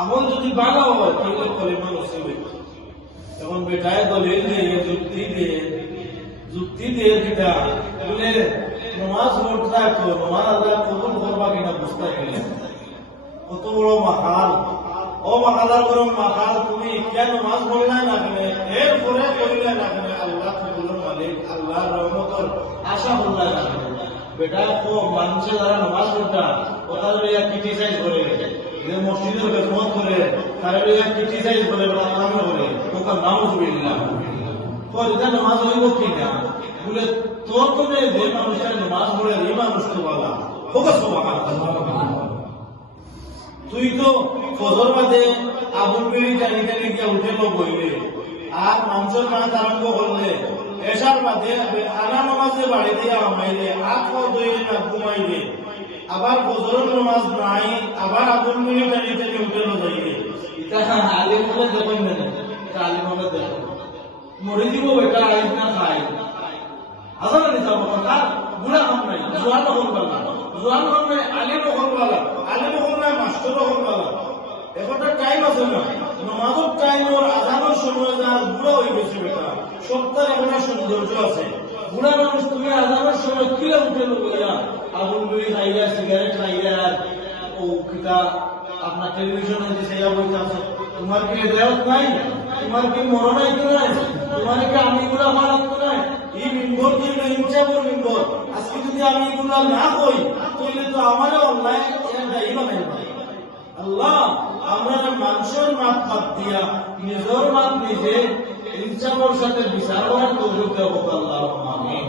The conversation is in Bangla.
আমল যদি ভালো হয় তাহলে কলিমা নসিব হইবে। এখন বেটায় দলিল দিয়ে যুক্তি দিয়ে কিটা বলে নমাজ পড়তে তো নমাজ আল্লাহ কবুল করবা কিনা বুঝতে গেলে কত বড় মাহাল। ও মাহালার বড় মাহাল, তুমি কেন নমাজ পড়লে না কেন, এরপরে পড়লে না কেন আল্লাহ কবুলের মালিক, আল্লাহর রহমতের আশা করলে না কেন। বেটা তো মানুষে যারা নমাজ পড়তা ওটা লইয়া ক্রিটিসাইজ করে, যে মসজিদের বেদমত করে তারা লইয়া ক্রিটিসাইজ করে, বদনামি করে, ওটার নাম জুড়িল্লাহ তো এটা নমাজ হইব কিনা বলে তোর তুমি যে মানুষের নমাজ পড়ে এই মানুষ তো বলা হোক। তুই তো ফজর বাদে আগুন বেড়ি টানি টানি গিয়ে উঠে বইলে আর মানুষের নাচ আরম্ভ করলে এসার বাদে আনা নামাজে বাড়ি দিয়ে আমাইলে আর দইলে না ঘুমাইলে আবার ফজরের নামাজ নাই, আবার আগুন বেড়ি টানি টানি উঠে যাইলে এটা আলিম বলে দেখবেন না, আলিম বলে দেখো মরে দিব বেটা আইস না খাই হাজার নিতাম তার বুড়া হন নাই, জোয়ান হন বালা, জোয়ান হন নাই, আলিম হন বালা, আলিম হন নাই, মাস্টার হন বালা। একটা টাইম আছে না, নামাজের টাইম ওর আজানের সময় যার বুড়া হয়ে গেছে বেটা, সপ্তাহে একটা সৌন্দর্য আছে। বুড়া মানুষ তুমি আজানের সময় কিলা উঠে লইয়া আগুন বিড়ি খাইয়া সিগারেট খাইয়া ও কিতা আপনার টেলিভিশনে যে সেয়া বইতে আছে, তোমার কি দেওয়াত নাই, তোমার কি মরণ আইতো নাই, তোমার কি আমি এগুলা মারাত্ম নাই। এই মিম্বর তুই ইনচাবর মিম্বর, আজকে যদি আমি এগুলা না কই তাহলে তো আমারও অন্যায় আল্লাহ। আমরা মানুষের মাপ বাদ দিয়া নিজের মাপ নিজে ইনচাবর সাথে বিচার করার তৌফিক দেব আল্লাহ। আমিন।